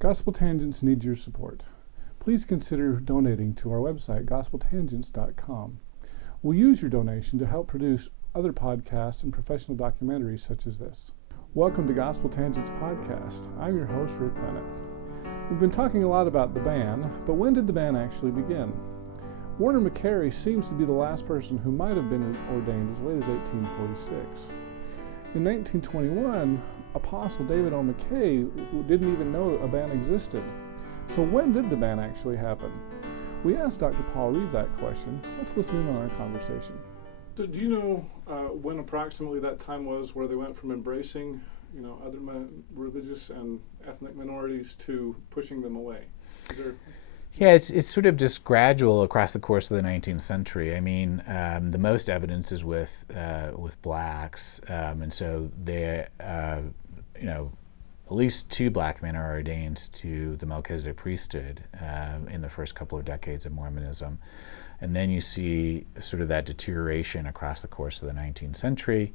Gospel Tangents needs your support. Please consider donating to our website, gospeltangents.com. We'll use your donation to help produce other podcasts and professional documentaries such as this. Welcome to Gospel Tangents Podcast. I'm your host, Rick Bennett. We've been talking a lot about the ban, but when did the ban actually begin? Warner McCary seems to be the last person who might have been ordained as late as 1846. In 1921, Apostle David O. McKay didn't even know a ban existed. So when did the ban actually happen? We asked Dr. Paul Reeve that question. Let's listen in on our conversation. So do you know when approximately that time was where they went from embracing, other religious and ethnic minorities to pushing them away? Yeah, it's sort of just gradual across the course of the 19th century. I mean, the most evidence is with blacks, and so they, at least 2 black men are ordained to the Melchizedek priesthood in the first couple of decades of Mormonism. And then you see sort of that deterioration across the course of the 19th century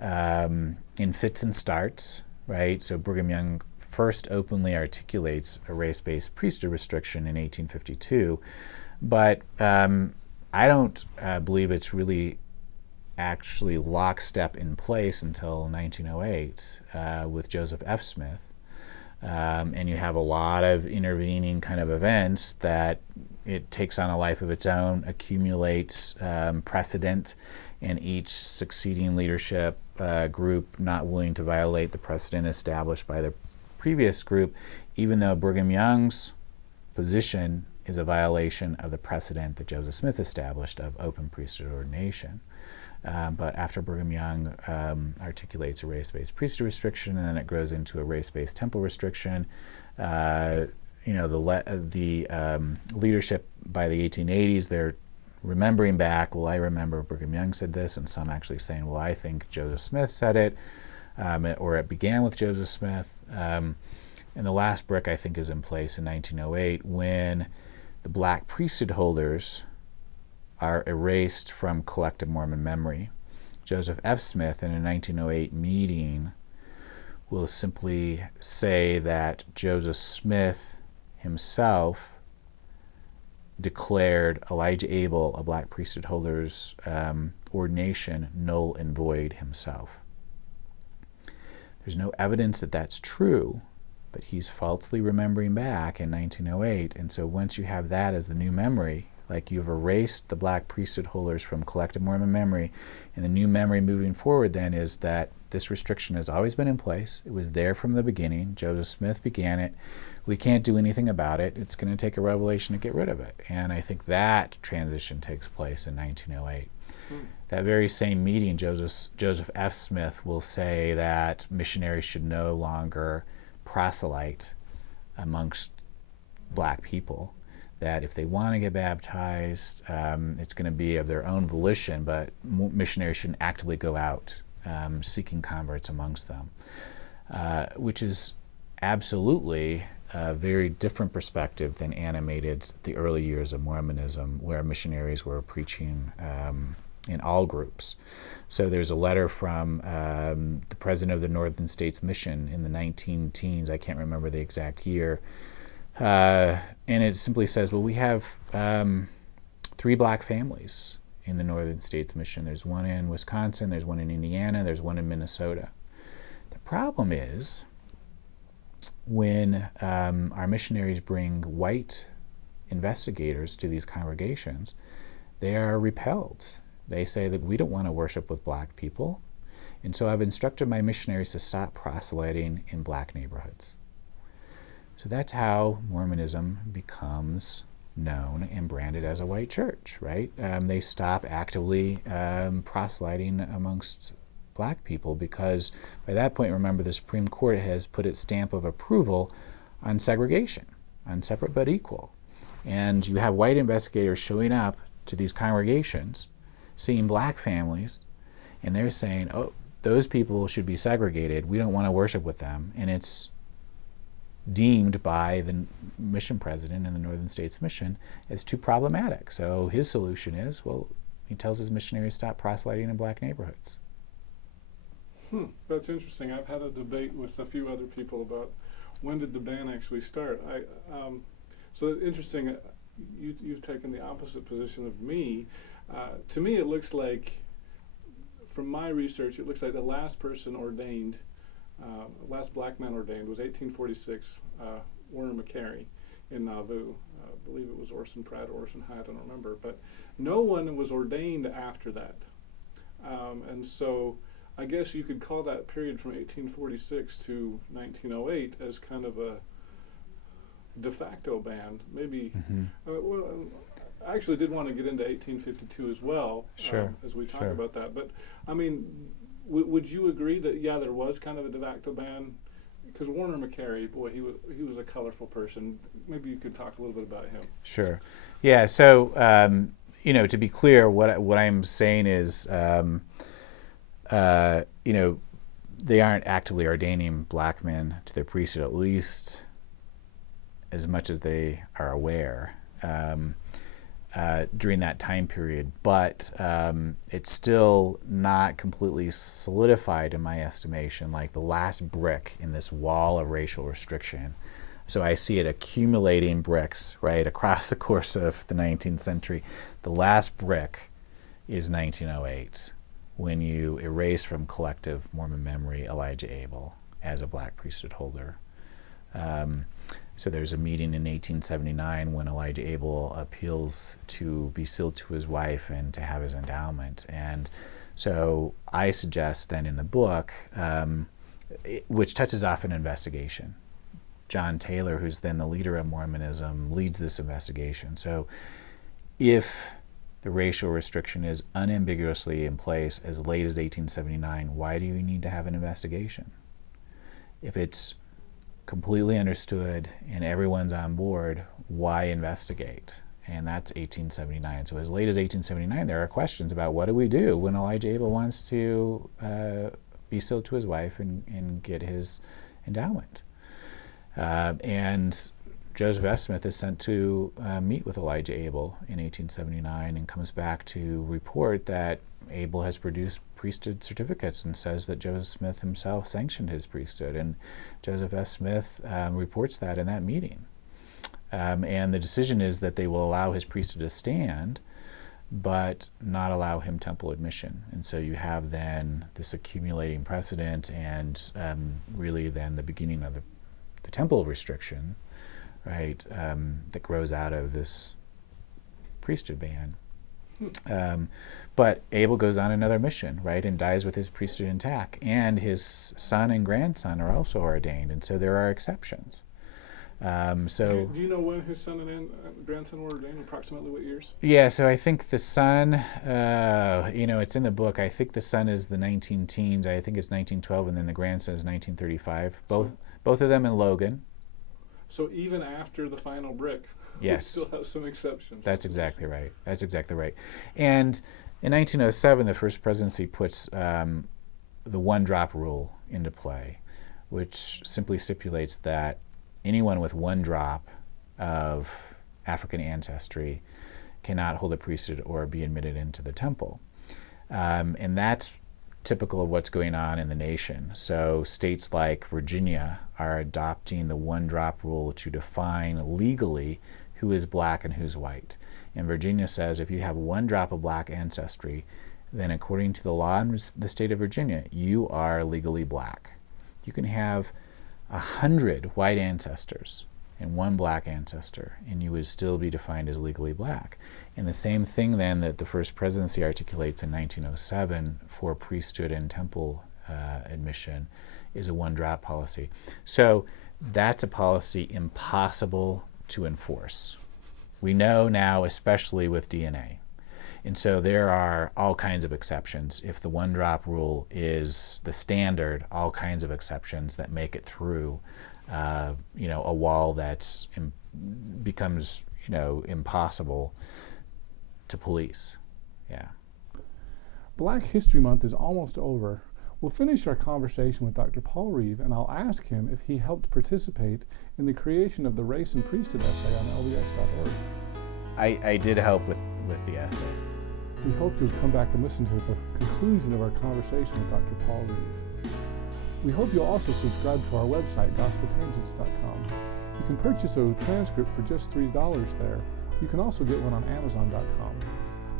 in fits and starts, right? So Brigham Young first openly articulates a race-based priesthood restriction in 1852, but I don't believe it's really actually lockstep in place until 1908 with Joseph F. Smith. And you have a lot of intervening kind of events that it takes on a life of its own, accumulates precedent, and each succeeding leadership group not willing to violate the precedent established by the previous group, even though Brigham Young's position is a violation of the precedent that Joseph Smith established of open priesthood ordination. But after Brigham Young articulates a race-based priesthood restriction, and then it grows into a race-based temple restriction, the leadership by the 1880s, they're remembering back, well, I remember Brigham Young said this, and some actually saying, well, I think Joseph Smith said it, or it began with Joseph Smith. And the last brick, I think, is in place in 1908 when the black priesthood holders are erased from collective Mormon memory. Joseph F. Smith, in a 1908 meeting, will simply say that Joseph Smith himself declared Elijah Abel, a black priesthood holder's ordination, null and void himself. There's no evidence that that's true, but he's falsely remembering back in 1908, and so once you have that as the new memory, like you've erased the black priesthood holders from collective Mormon memory, and the new memory moving forward then is that this restriction has always been in place. It was there from the beginning. Joseph Smith began it. We can't do anything about it. It's going to take a revelation to get rid of it. And I think that transition takes place in 1908. That very same meeting, Joseph F. Smith will say that missionaries should no longer proselyte amongst black people, that if they want to get baptized, it's going to be of their own volition, but missionaries shouldn't actively go out seeking converts amongst them, which is absolutely a very different perspective than animated the early years of Mormonism, where missionaries were preaching in all groups. So there's a letter from the president of the Northern States Mission in the 19-teens, I can't remember the exact year, and it simply says, well, we have 3 black families in the Northern States Mission. There's one in Wisconsin, there's one in Indiana, there's one in Minnesota. The problem is when our missionaries bring white investigators to these congregations, they are repelled. They say that we don't want to worship with black people, and so I've instructed my missionaries to stop proselyting in black neighborhoods. So that's how Mormonism becomes known and branded as a white church, right? They stop actively proselyting amongst black people because by that point, remember, the Supreme Court has put its stamp of approval on segregation, on separate but equal. And you have white investigators showing up to these congregations, seeing black families, and they're saying, oh, those people should be segregated. We don't want to worship with them. And it's deemed by the mission president in the Northern States Mission as too problematic. So his solution is, well, he tells his missionaries stop proselyting in black neighborhoods. That's interesting. I've had a debate with a few other people about when did the ban actually start? So interesting. You've taken the opposite position of me. To me, it looks like, from my research, it looks like the last person ordained, last black man ordained, was 1846. Warner McCary in Nauvoo. I believe it was Orson Pratt, Orson Hyde, I don't remember. But no one was ordained after that. And so I guess you could call that period from 1846 to 1908 as kind of a de facto ban. Maybe, I actually did want to get into 1852 as well, Sure. As we talk Sure. about that. But, I mean, would you agree that, yeah, there was kind of a de facto ban? Because Warner McCary, boy, he was a colorful person. Maybe you could talk a little bit about him. Sure. Yeah, so, to be clear, what I'm saying is, they aren't actively ordaining black men to their priesthood, at least as much as they are aware during that time period. But it's still not completely solidified in my estimation, like the last brick in this wall of racial restriction. So I see it accumulating bricks, right, across the course of the 19th century. The last brick is 1908, when you erase from collective Mormon memory Elijah Abel as a black priesthood holder. So there's a meeting in 1879 when Elijah Abel appeals to be sealed to his wife and to have his endowment. And so I suggest then in the book, which touches off an investigation. John Taylor, who's then the leader of Mormonism, leads this investigation. So if the racial restriction is unambiguously in place as late as 1879, why do you need to have an investigation? If it's completely understood and everyone's on board, why investigate? And that's 1879. So as late as 1879, there are questions about what do we do when Elijah Abel wants to be sealed to his wife and get his endowment. And Joseph F. Smith is sent to meet with Elijah Abel in 1879 and comes back to report that Abel has produced priesthood certificates and says that Joseph Smith himself sanctioned his priesthood. And Joseph F. Smith reports that in that meeting. And the decision is that they will allow his priesthood to stand, but not allow him temple admission. And so you have then this accumulating precedent and really then the beginning of the temple restriction, right, that grows out of this priesthood ban. But Abel goes on another mission, right, and dies with his priesthood intact. And his son and grandson are also ordained, and so there are exceptions. Do you know when his son and grandson were ordained, approximately what years? Yeah, so I think the son, it's in the book. I think the son is the 19 teens. I think it's 1912, and then the grandson is 1935. Both of them in Logan. So even after the final brick, yes, we still have some exceptions. That's exactly right. That's exactly right. And in 1907, the First Presidency puts the one-drop rule into play, which simply stipulates that anyone with one drop of African ancestry cannot hold a priesthood or be admitted into the temple. And that's typical of what's going on in the nation. So states like Virginia are adopting the one-drop rule to define legally who is black and who's white. And Virginia says if you have one drop of black ancestry, then according to the law in the state of Virginia, you are legally black. You can have 100 white ancestors and one black ancestor, and you would still be defined as legally black. And the same thing then that the First Presidency articulates in 1907 for priesthood and temple admission is a one-drop policy. So that's a policy impossible to enforce. We know now, especially with DNA. And so there are all kinds of exceptions. If the one-drop rule is the standard, all kinds of exceptions that make it through, a wall that's becomes, impossible to police. Yeah. Black History Month is almost over. We'll finish our conversation with Dr. Paul Reeve, and I'll ask him if he helped participate in the creation of the Race and Priesthood essay on LDS.org. I did help with the essay. We hope you'll come back and listen to the conclusion of our conversation with Dr. Paul Reeve. We hope you'll also subscribe to our website, gospeltangents.com. You can purchase a transcript for just $3 there. You can also get one on Amazon.com.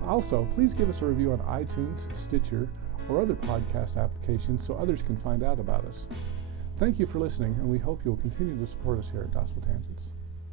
Also, please give us a review on iTunes, Stitcher, or other podcast applications so others can find out about us. Thank you for listening, and we hope you'll continue to support us here at Gospel Tangents.